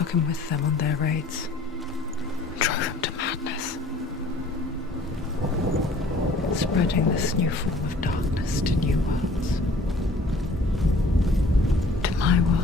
took him with them on their raids, drove him to madness, spreading this new form of darkness to new worlds. To my world.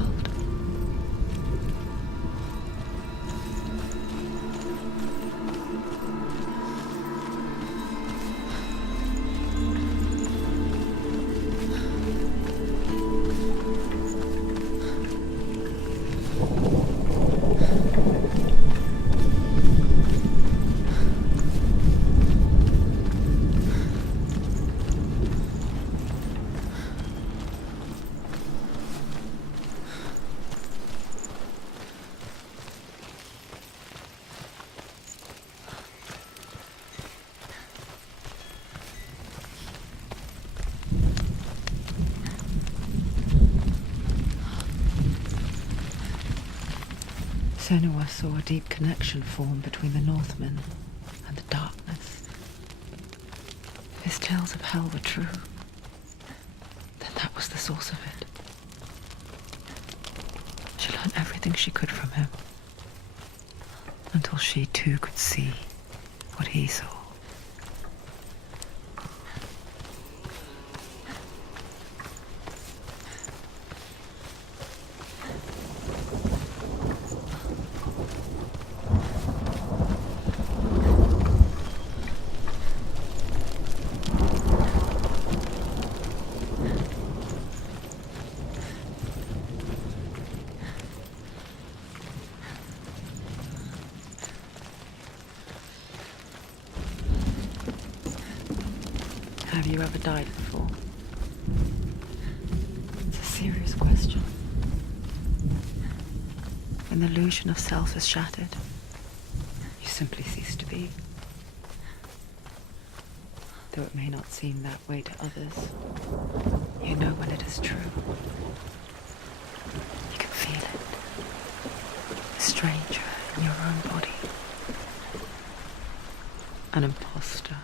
Senuas saw a deep connection form between the Northmen and the darkness. If his tales of hell were true, then that was the source of it. She learned everything she could from him, until she too could see what he saw. Have you ever died before? It's a serious question. When the illusion of self is shattered, you simply cease to be. Though it may not seem that way to others, you know when it is true. You can feel it. A stranger in your own body. An imposter.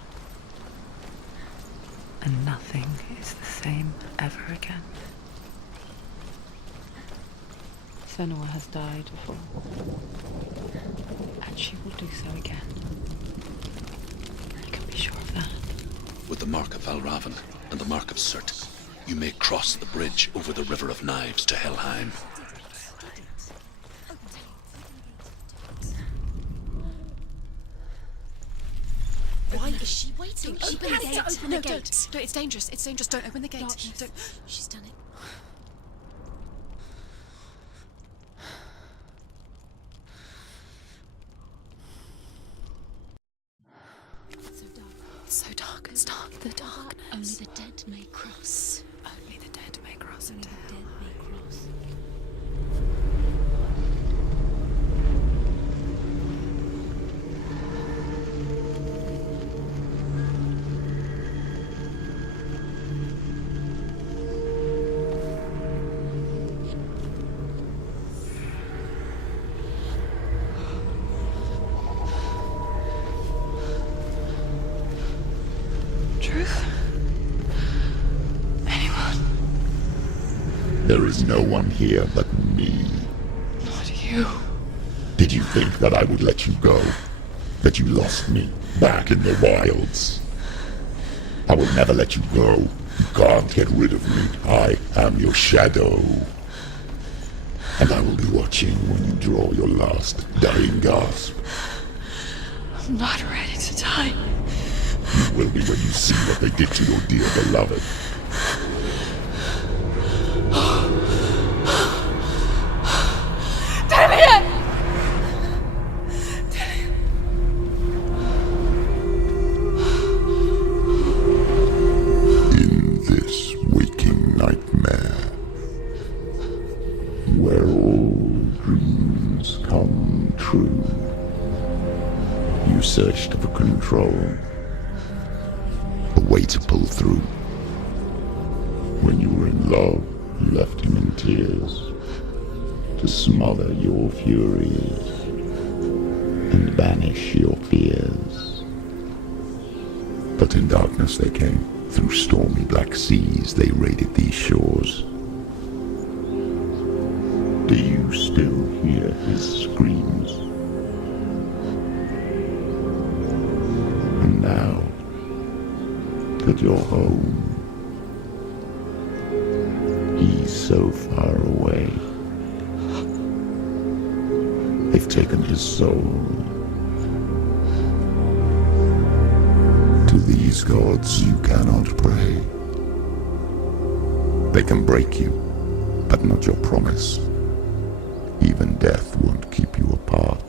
And nothing is the same ever again. Senua has died before, and she will do so again. You can be sure of that. With the mark of Valravan and the mark of Surt, you may cross the bridge over the River of Knives to Helheim. Why is she waiting? Don't Open the gate. Open the gate. Don't. It's dangerous. It's dangerous. Don't open the gate. Not. No, don't. She's done it. It's so dark. It's so dark. It's dark. The darkness. Only the dead may cross. Only the dead may cross Only into the hell. dead may cross. Truth? Anyone? There is no one here but me. Not you. Did you think that I would let you go? That you lost me back in the wilds? I will never let you go. You can't get rid of me. I am your shadow. And I will be watching when you draw your last dying gasp. I'm not ready to die. You will be when you see what they did to your dear beloved. Damien! In this waking nightmare, where all dreams come true, you searched for control, a way to pull through. When you were in love, you left him in tears, to smother your furies and banish your fears. But in darkness they came, through stormy black seas they raided these shores. Do you still hear his screams? And now that you're home, he's so far away. They've taken his soul. To these gods you cannot pray. They can break you, but not your promise. Even death won't keep you apart.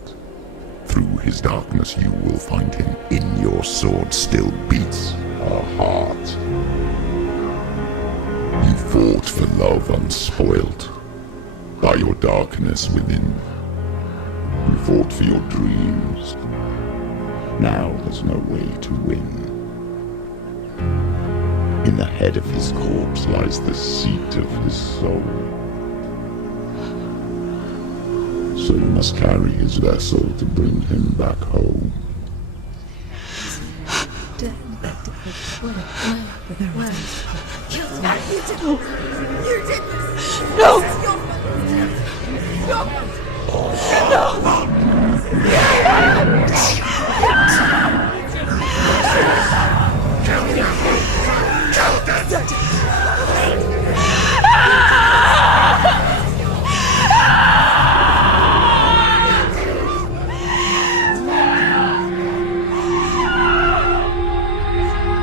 Through his darkness you will find him. In your sword still beats a heart. You fought for love unspoilt by your darkness within. You fought for your dreams. Now there's no way to win. In the head of his corpse lies the seat of his soul. So you must carry his vessel to bring him back home.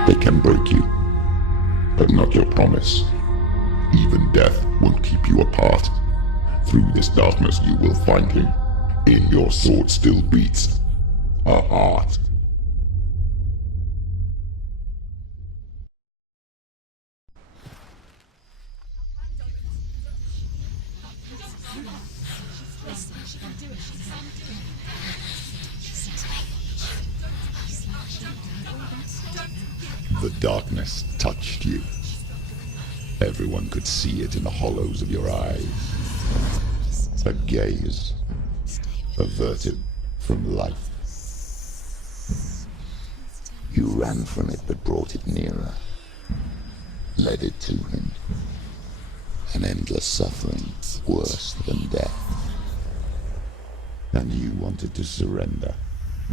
They can break you, but not your promise. Even death won't keep you apart. Through this darkness you will find him. In your sword still beats a heart. The darkness touched you. Everyone could see it in the hollows of your eyes. A gaze averted from life. You ran from it but brought it nearer. Led it to him. An endless suffering worse than death. And you wanted to surrender.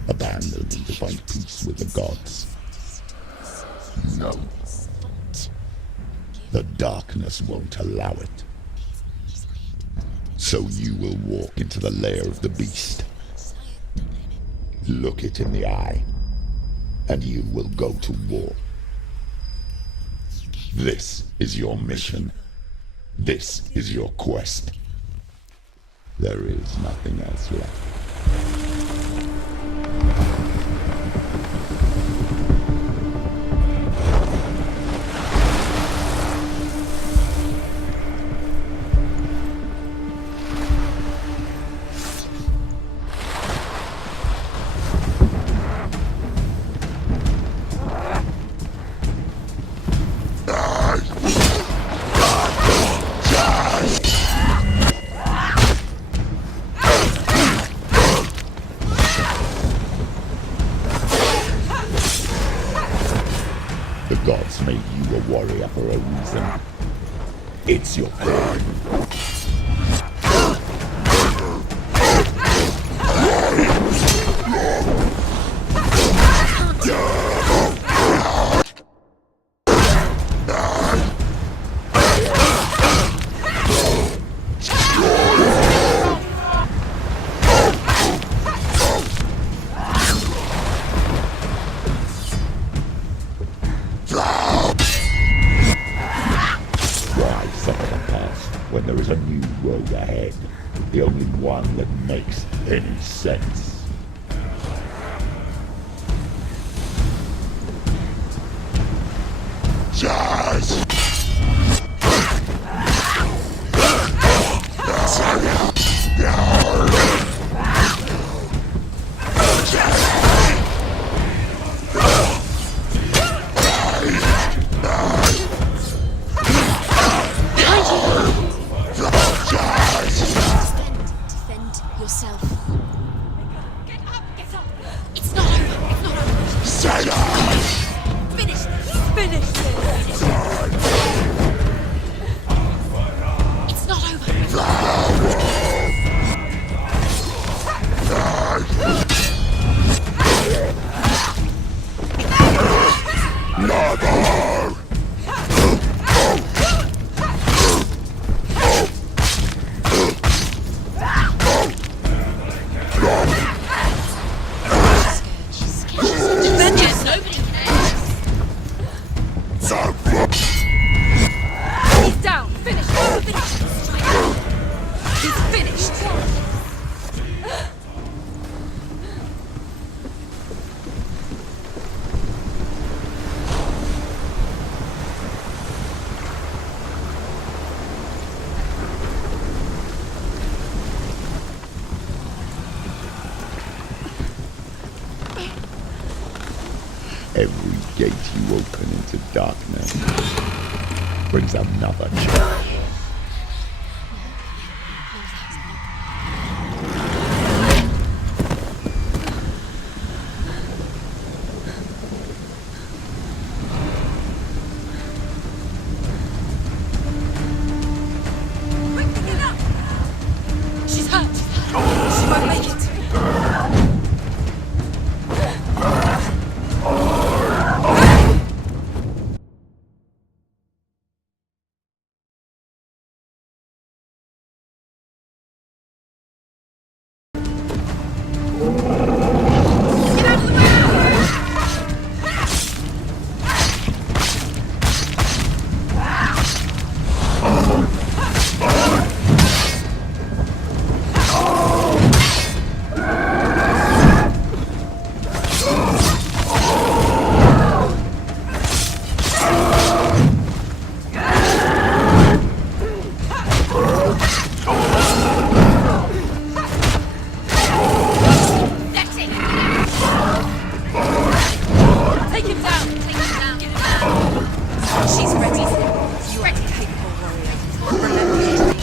Abandon and to find peace with the gods. No. The darkness won't allow it. So you will walk into the lair of the beast. Look it in the eye, and you will go to war. This is your mission. This is your quest. There is nothing else left. The gods made you a warrior for a reason. It's your calling. When there is a new road ahead, the only one that makes any sense. Charge! Yourself. Get up! Get up! It's not over! It's not over! Finish this! Finish this! It's not over! He's finished! Every gate you open into darkness brings another change. Quick, pick it up! She's hurt! She won't make it! She's ready. You are a capable warrior. Remember your training.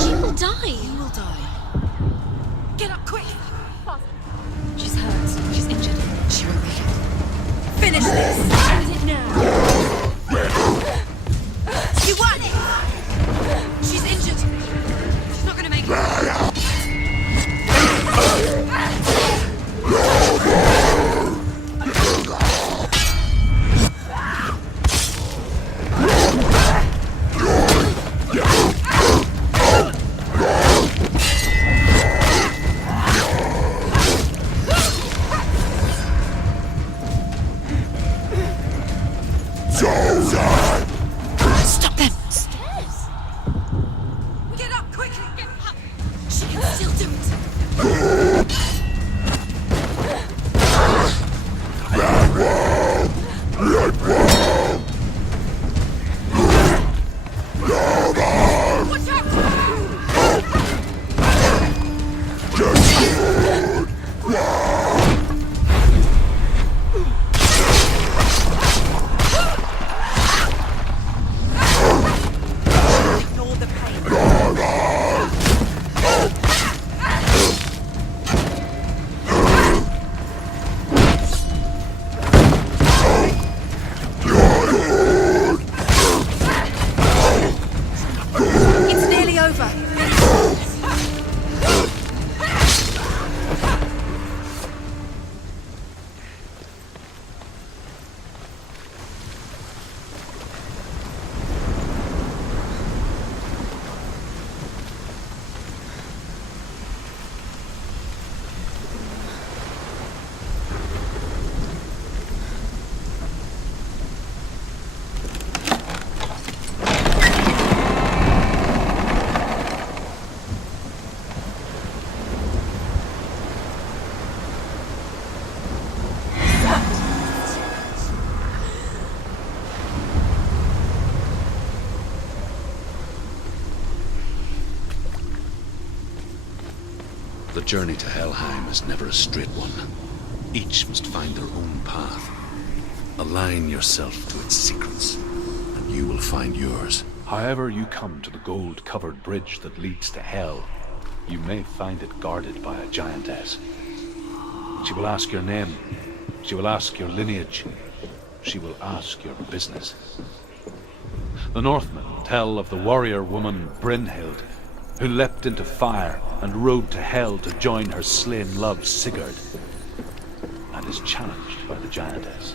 She will die. You will die. Get up quick. She's hurt. She's injured. She won't make it. Finish this. End it now. You won it. She's injured. She's not going to make it. Stop them! Stairs! Get up quickly! Get up! She can still do it! Watch out! Ignore the pain. It's nearly over. The journey to Helheim is never a straight one. Each must find their own path. Align yourself to its secrets, and you will find yours. However you come to the gold-covered bridge that leads to Hell, you may find it guarded by a giantess. She will ask your name. She will ask your lineage. She will ask your business. The Northmen tell of the warrior woman Brynhild who leapt into fire and rode to hell to join her slain love Sigurd, and is challenged by the giantess.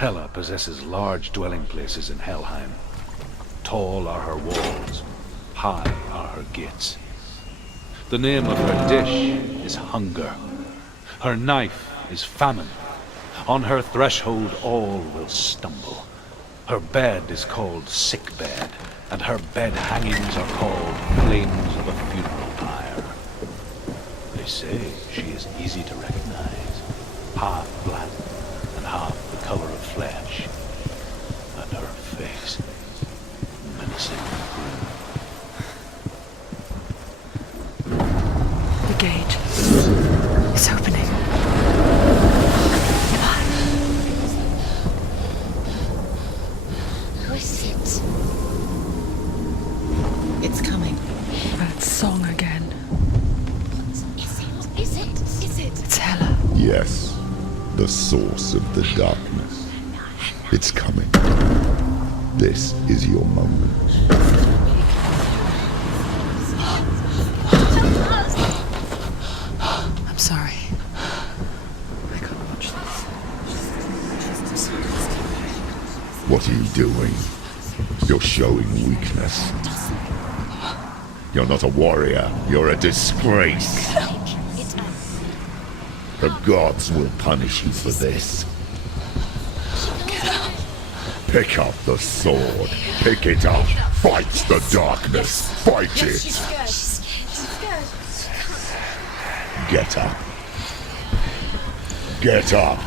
Hela possesses large dwelling places in Helheim. Tall are her walls, high are her gates. The name of her dish is hunger. Her knife is famine. On her threshold all will stumble. Her bed is called sick bed, and her bed hangings are called flames of a funeral pyre. They say she is easy to recognize, half black and half the color of flesh, and her face menacing and grim. The gate. It's opening. Who is it? It's coming. That song again. Is it? It's Hela. Yes, the source of the darkness. It's coming. This is your moment. I'm sorry. I can't watch this. What are you doing? You're showing weakness. You're not a warrior. You're a disgrace. The gods will punish you for this. Pick up the sword. Pick it up. Fight the darkness. Fight it. Get up. Get up.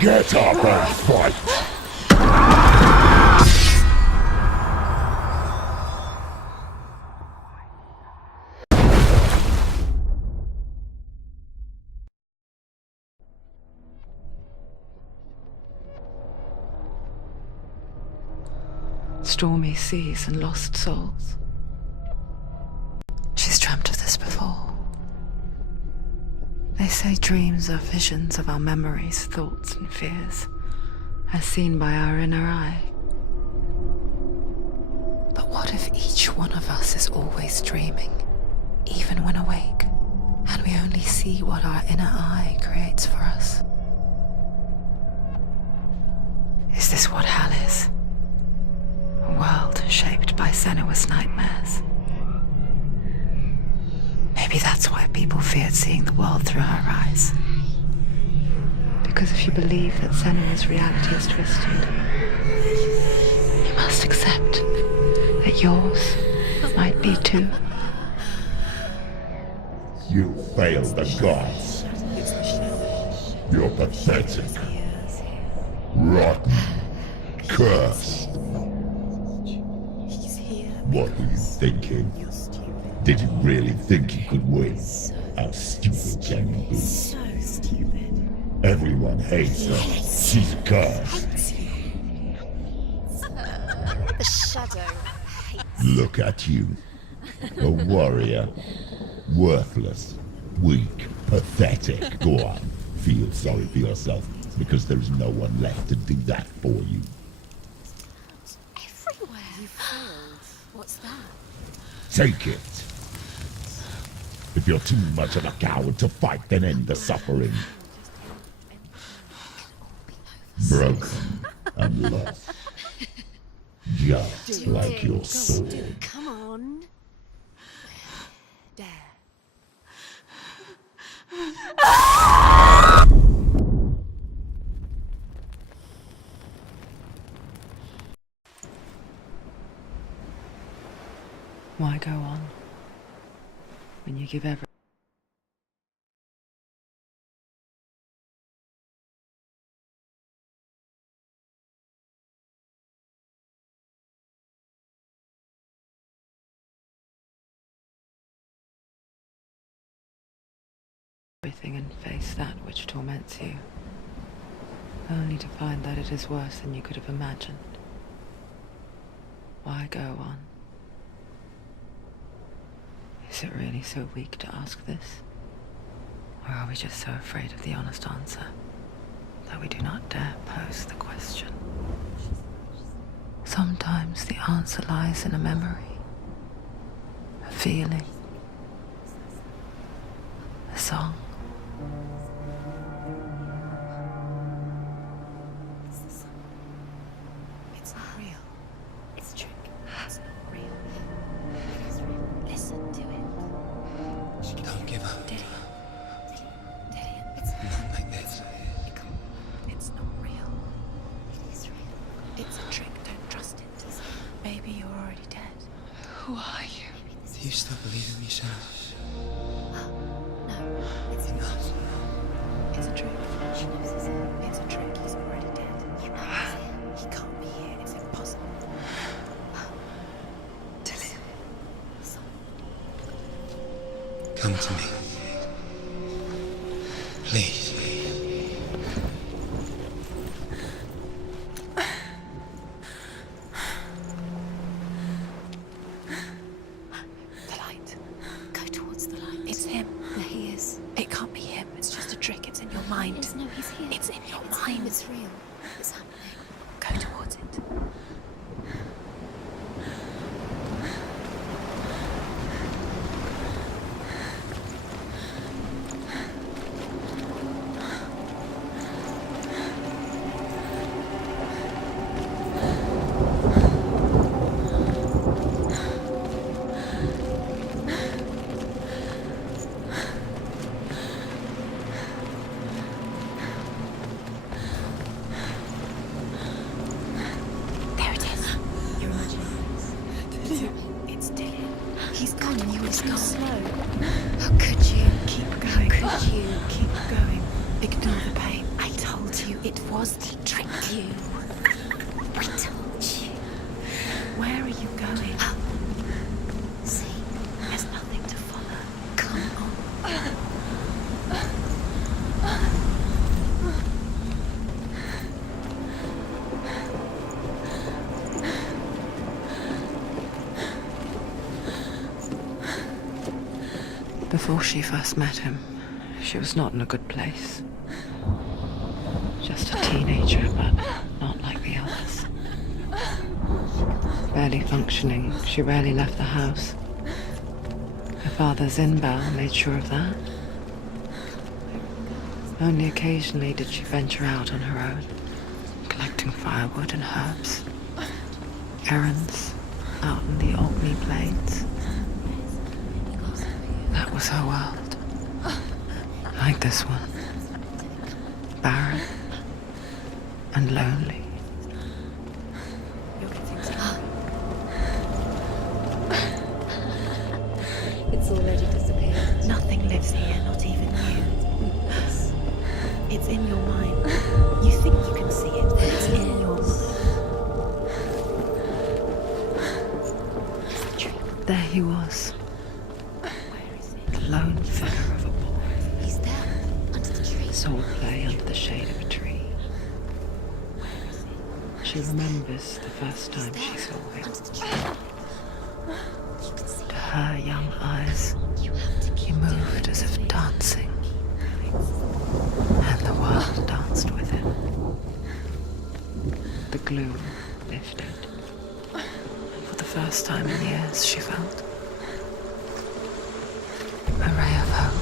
Get up and fight. Stormy seas and lost souls. She's dreamt of this before. They say dreams are visions of our memories, thoughts and fears, as seen by our inner eye. But what if each one of us is always dreaming, even when awake, and we only see what our inner eye creates for us? Is this what hell is? A world shaped by Senuas nightmares. Maybe that's why people feared seeing the world through her eyes. Because if you believe that Senua's reality is twisted, you must accept that yours might be too. You failed the gods. You're pathetic. Rotten. Cursed. What were you thinking? Did you really think you could win? How stupid can you be? So stupid. Everyone hates her. She's cursed. The shadow hates. Look at you. A warrior. Worthless. Weak. Pathetic. Go on. Feel sorry for yourself, because there is no one left to do that for you. Everywhere. You failed. What's that? Take it. If you're too much of a coward to fight, then end the suffering. Broken and lost. Just like your sword. Come on. Dare. Why go on when you give everything and face that which torments you, only to find that it is worse than you could have imagined? Why go on? Is it really so weak to ask this? Or are we just so afraid of the honest answer that we do not dare pose the question? Sometimes the answer lies in a memory, a feeling, a song. Who are you? Do you still believe in me, Senuas? No, it's enough. It's a trick. She knows it's him. It's a trick. He's already dead. He knows it. He can't be here. It's impossible. Tilly. Come to me. Please. The light. Go towards the light. It's him. There he is. It can't be him. It's just a trick. It's in your mind. No, he's here. It's in your mind. It's real. It's happening. Go towards it. There it is. You're imagining this. It's Dylan. He's gone and you were too slow. How could you? Keep going. How could you? Keep going. Ignore the pain. I told you it was to trick you. I told you. Where are you going? See, there's nothing to follow. Come on. Before she first met him, she was not in a good place. Just a teenager, but not like the others. Barely functioning, she rarely left the house. Her father's in-bell made sure of that. Only occasionally did she venture out on her own, collecting firewood and herbs. Errands out in the Orkney Plains. That was her world. Like this one. Barren and lonely. It's already disappeared. Nothing lives here, not even you. It's in your mind. You think you can see it, but it's in your mind. There he was. The lone figure of a boy. He's there, under the tree. Sword play under the shade of a tree. She remembers the first time she saw him. Under the tree. You can see. To her young eyes, You have to he keep moved as if dancing. And the world danced with him. The gloom lifted. For the first time in years, she felt a ray of hope.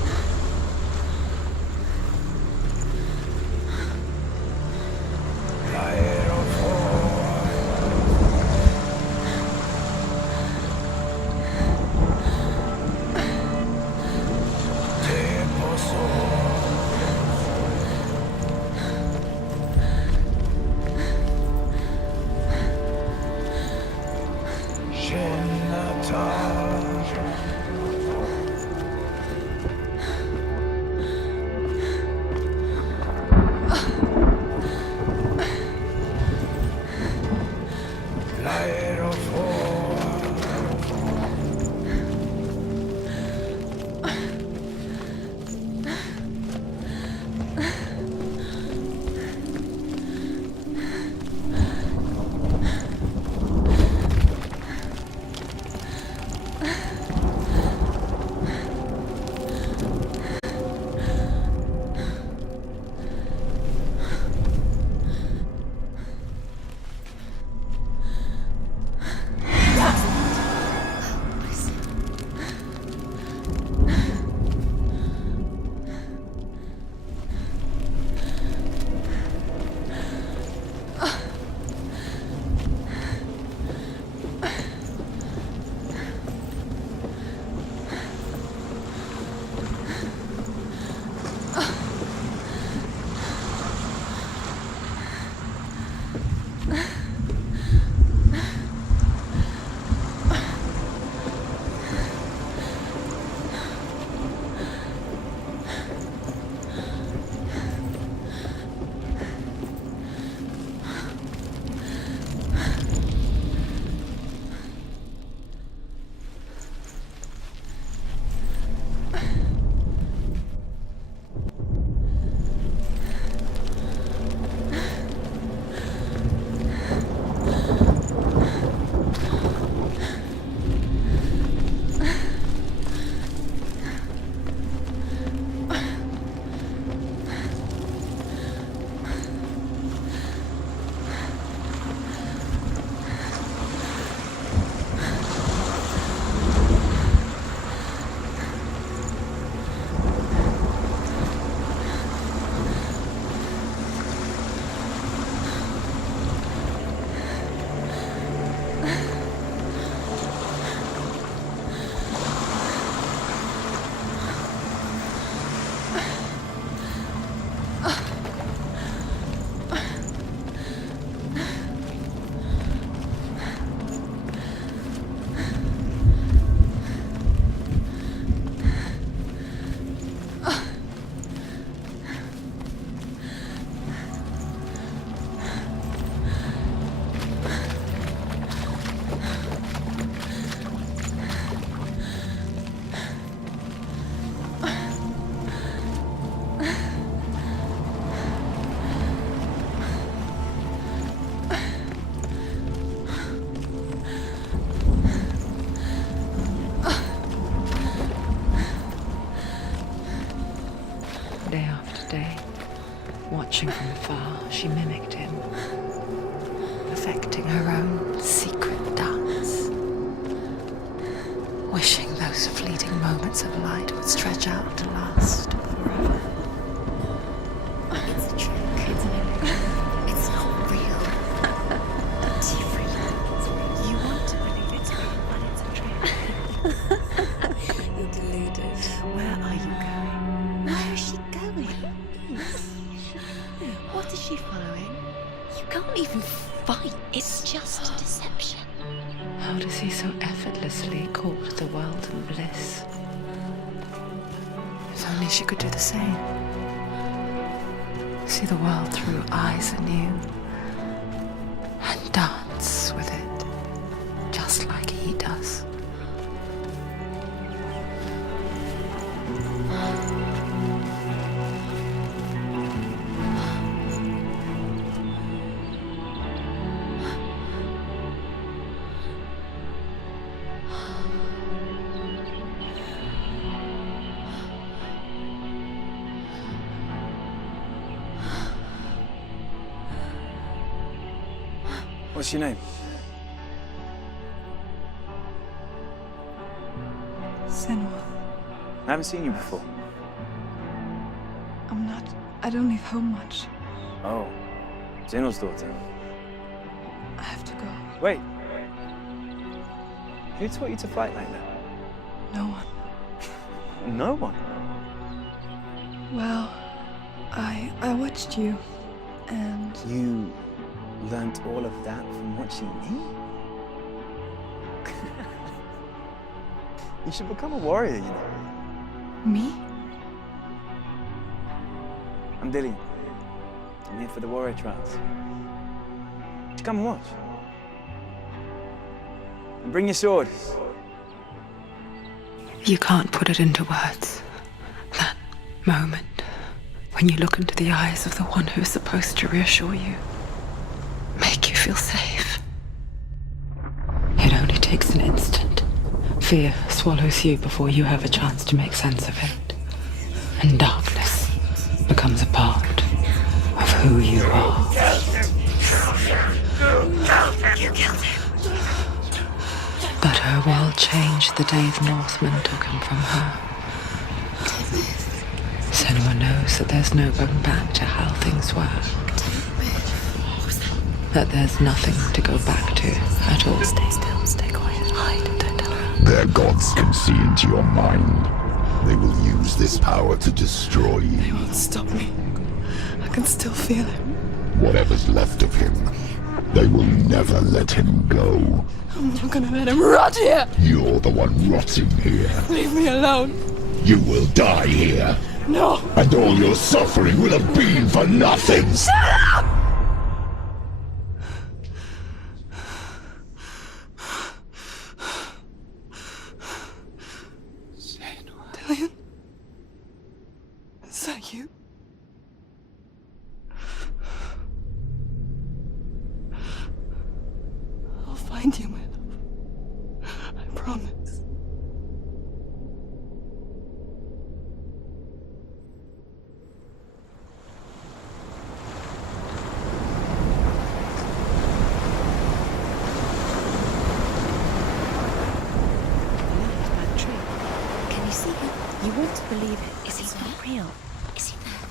Watching from afar, she mimicked him, perfecting her own secret dance, wishing those fleeting moments of light would stretch out to last forever. It's a trick. It's an illusion. It's not real. It's real. You want to believe it's real, but it's a trick. You're deluded. Where are you going? Where is she going? What is she following? You can't even fight. It's just deception. How does he so effortlessly court the world and bliss? If only she could do the same. See the world through eyes anew and dance with it, just like he does. What's your name? Senua. I haven't seen you before. I don't leave home much. Oh, Zenua's daughter. I have to go. Wait. Who taught you to fight like that? No one. No one. Well, I watched you, and You learnt all of that from watching me? You should become a warrior, you know. me? I'm Dillian. I'm here for the warrior trials. Just come and watch. And bring your sword. You can't put it into words. That moment when you look into the eyes of the one who's supposed to reassure you, make you feel safe. It only takes an instant. Fear swallows you before you have a chance to make sense of it. And darkness becomes a part of who you are. You killed him. But her world changed the day the Northmen took him from her. Senua knows that there's no going back to how things were. That there's nothing to go back to at all. Stay still, stay quiet, hide, don't tell her. Their gods can see into your mind. They will use this power to destroy you. They won't stop me. I can still feel him. Whatever's left of him, they will never let him go. I'm not gonna let him rot here. You're the one rotting here. Leave me alone. You will die here. No. And all your suffering will have been for nothing. Dillian? Is that you? I'll find you, my love. I promise. That tree. Can you see him? You want to believe it. Is he not real? Is he there?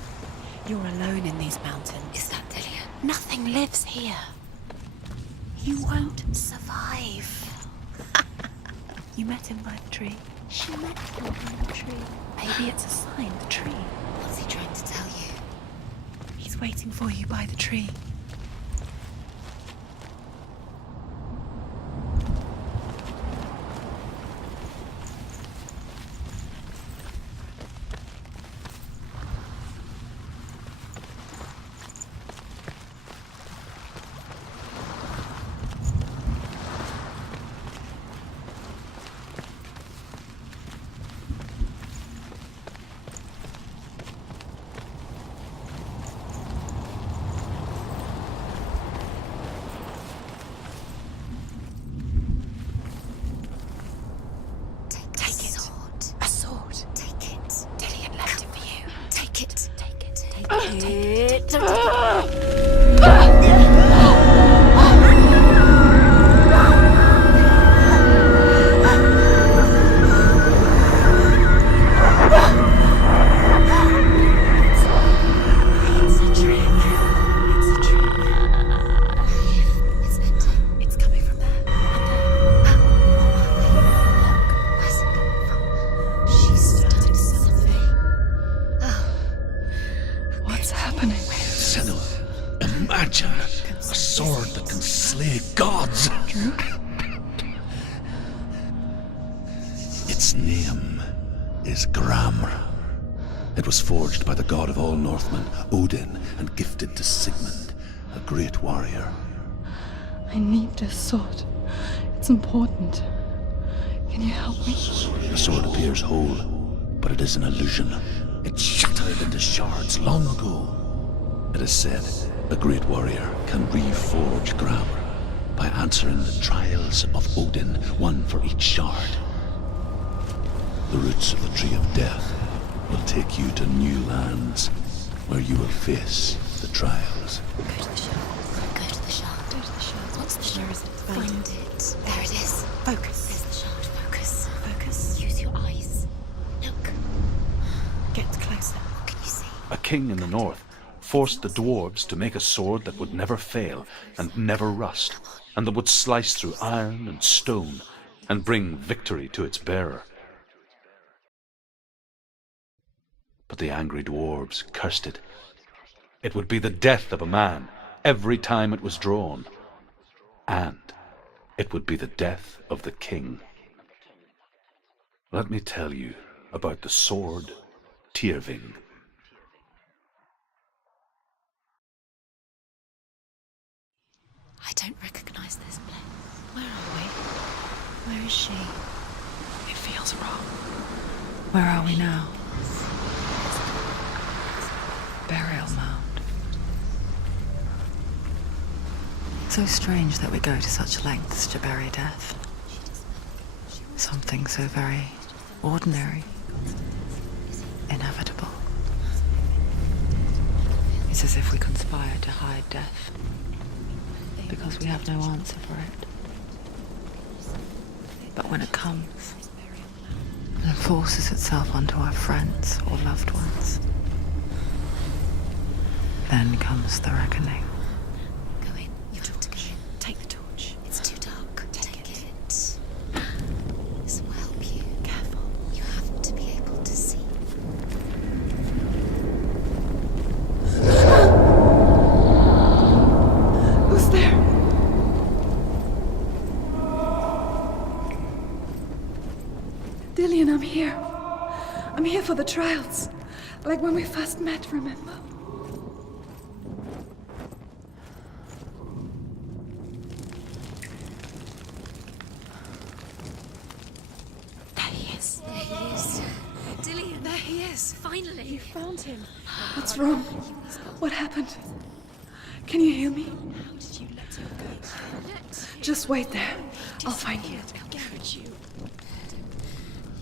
You're alone in these mountains. Is that Dillian? Nothing lives here. You won't survive. You met him by the tree. She met him in the tree. Maybe it's a sign, the tree. What's he trying to tell you? He's waiting for you by the tree. It's coming from there. Where's it coming from? She started something. What's happening? Senua, imagine a sword that can slay gods. Its name is Gramr. It was forged by the god of all Northmen, Odin, and gifted to Sigmund, a great warrior. I need this sword. It's important. Can you help me? The sword appears whole, but it is an illusion. It shattered into shards long ago. It is said a great warrior can reforge Gramr by answering the trials of Odin, one for each shard. The roots of the Tree of Death will take you to new lands where you will face the trials. Go to the shard. Go to the shard. Go to the shard. What's the shard? Find it. There it is. Focus. There's the shard. Focus. Focus. Use your eyes. Look. Get closer. What can you see? A king in the north forced the dwarves to make a sword that would never fail and never rust, and that would slice through iron and stone and bring victory to its bearer. But the angry dwarves cursed it. It would be the death of a man every time it was drawn. And it would be the death of the king. Let me tell you about the sword Tyrving. I don't recognize this place. Where are we? Where is she? It feels wrong. Where are we now? Burial mound. So strange that we go to such lengths to bury death. Something so very ordinary, inevitable. It's as if we conspire to hide death, because we have no answer for it. But when it comes, and forces itself onto our friends or loved ones, then comes the reckoning. Go in. You have to go in. Take the torch. It's too dark. Take it. This will help you. Careful. You have to be able to see. Who's there? Dillian, I'm here. I'm here for the trials. Like when we first met, remember? Dillian, there he is. Finally. You found him. What's wrong? What happened? Can you hear me? How did you let him go? Just wait there. I'll find you. How could you?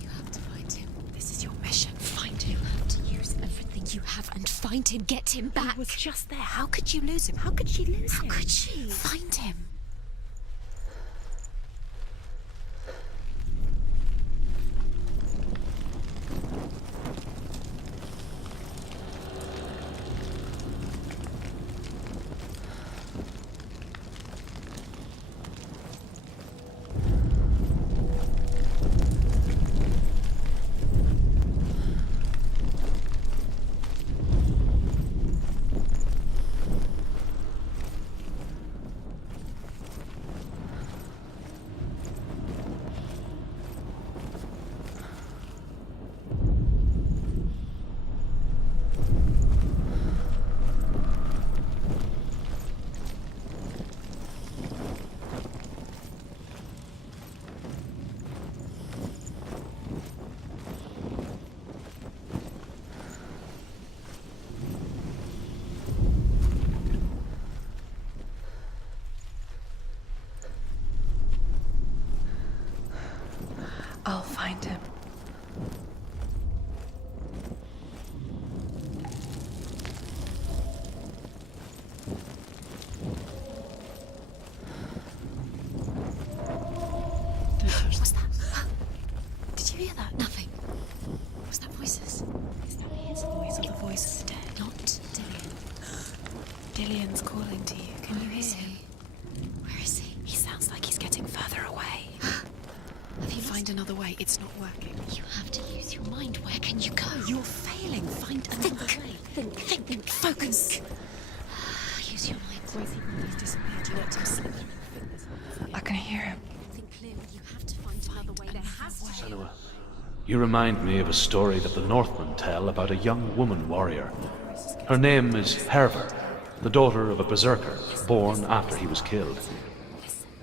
You have to find him. This is your mission. Find him. You have to use everything you have and find him. Get him back. He was just there. How could you lose him? How could she lose him? How could she? Find him. I'll find him. you hear that? Nothing. Was that voices? Is that his voice or the voice of the dead? Not Dillian. Dillian's calling to you. Can you hear him? Where is he? He sounds like he's getting further away. Have you Find another way. It's not working. You have to use your mind. Where can you go? You're failing. Find another way. Think. Focus. Use your mind. Gracie, he's disappeared. You let him slip through the fingers. I can hear him. Think clearly. You have to find another way. There has to be. Senua, you remind me of a story that the Northmen tell about a young woman warrior. Her name is Herver, the daughter of a berserker born after he was killed.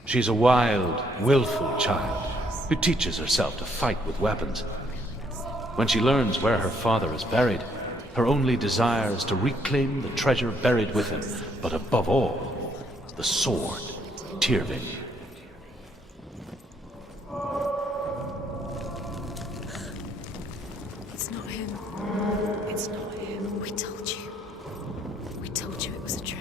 She's a wild, willful child who teaches herself to fight with weapons. When she learns where her father is buried, her only desire is to reclaim the treasure buried with him, but above all, the sword, Tyrving. It's not him. It's not him. We told you. We told you it was a trick.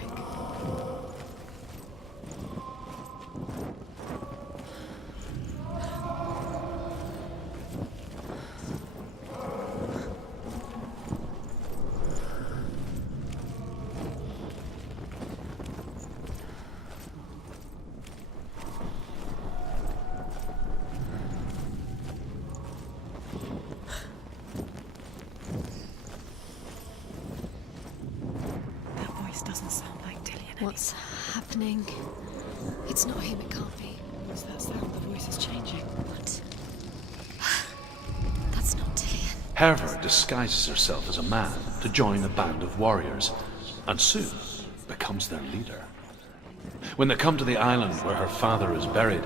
That voice doesn't sound like Dillian. What's happening? It's not him. It can't be. What's that sound? The voice is changing. What? That's not Dillian. Herver disguises herself as a man to join a band of warriors, and soon becomes their leader. When they come to the island where her father is buried,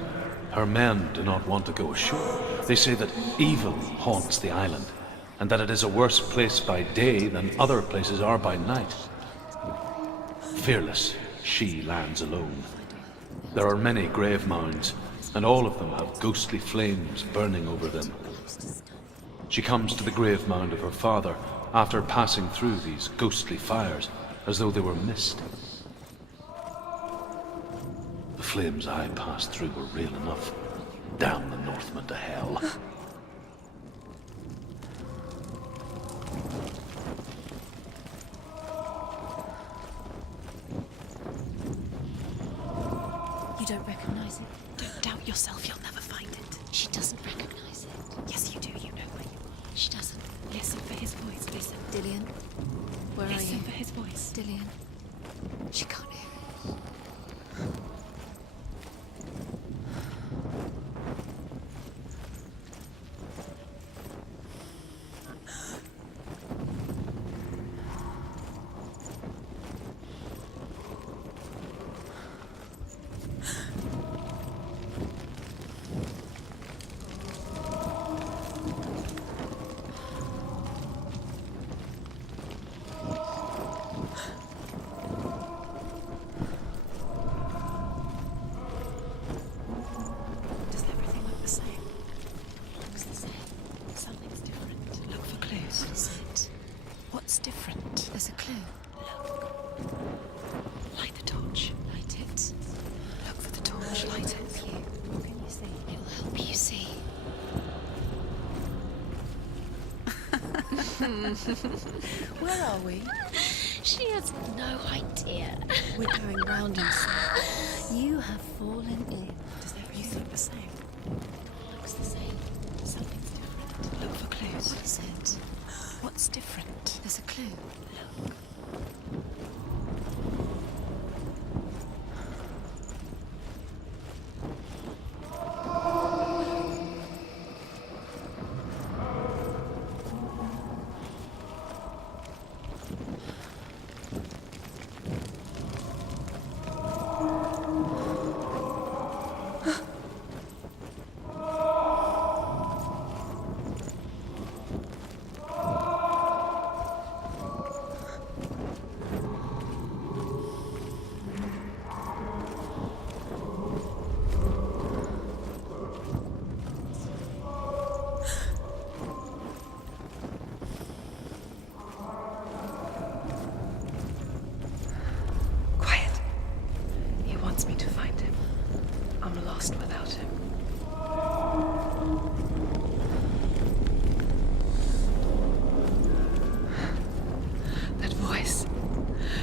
her men do not want to go ashore. They say that evil haunts the island, and that it is a worse place by day than other places are by night. Fearless, she lands alone. There are many grave mounds, and all of them have ghostly flames burning over them. She comes to the grave mound of her father after passing through these ghostly fires, as though they were mist. The flames I passed through were real enough. Damn the Northmen to hell. You don't recognize it. Don't doubt yourself. You'll never find it. She doesn't recognize it. Yes, you do. You know where you are. She doesn't. Listen for his voice. Listen. Dillian, where are Listen you? for his voice. Dillian. She can't hear it. Does everything look the same? Looks the same. Something's different. Look for clues. What is it? What's different? There's a clue. Light the torch. Light it. Look for the torch. Light it. Help you. What can you see? It'll help you see. Where are we? She has no idea. We're going round in circles. You have fallen in. Does everything look the same? Looks the same. Something's different. Look for clues. What is it? What's different? There's a clue.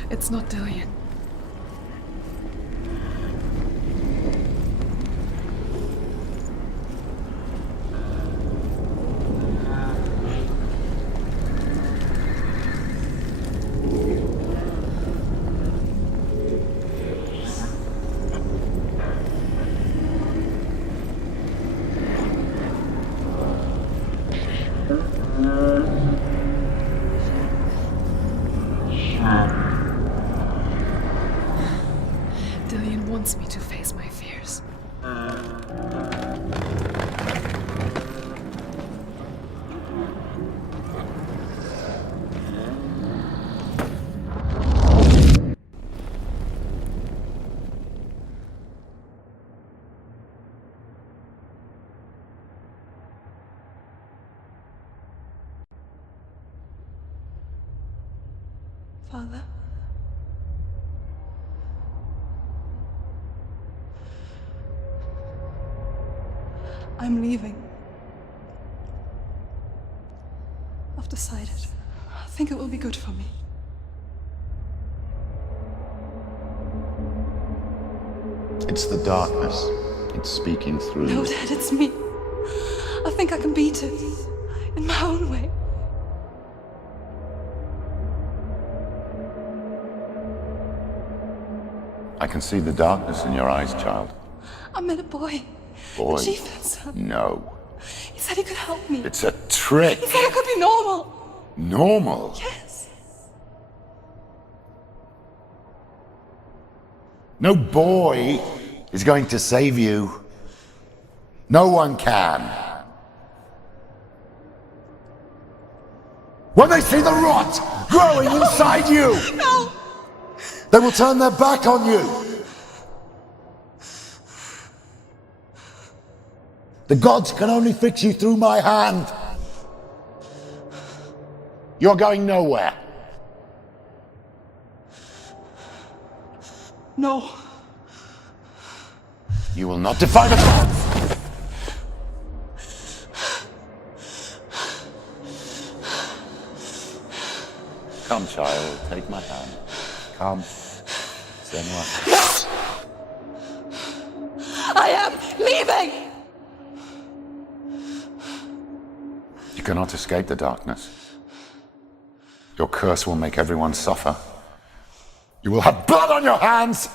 It's not Dillian. Dillian wants me to face my fears. Father? I'm leaving. I've decided. I think it will be good for me. It's the darkness. It's speaking through No, you. Dad, it's me. I think I can beat it. In my own way. I can see the darkness in your eyes, child. I met a boy. Boy. The chieftain's son. No. He said he could help me. It's a trick. He said I could be normal. Normal. Yes. No boy is going to save you. No one can. When they see the rot growing inside you, No! they will turn their back on you. The gods can only fix you through my hand. You're going nowhere. No. You will not defy the gods. Come, child, take my hand. Come. Senuas. I am leaving! You cannot escape the darkness. Your curse will make everyone suffer. You will have blood on your hands!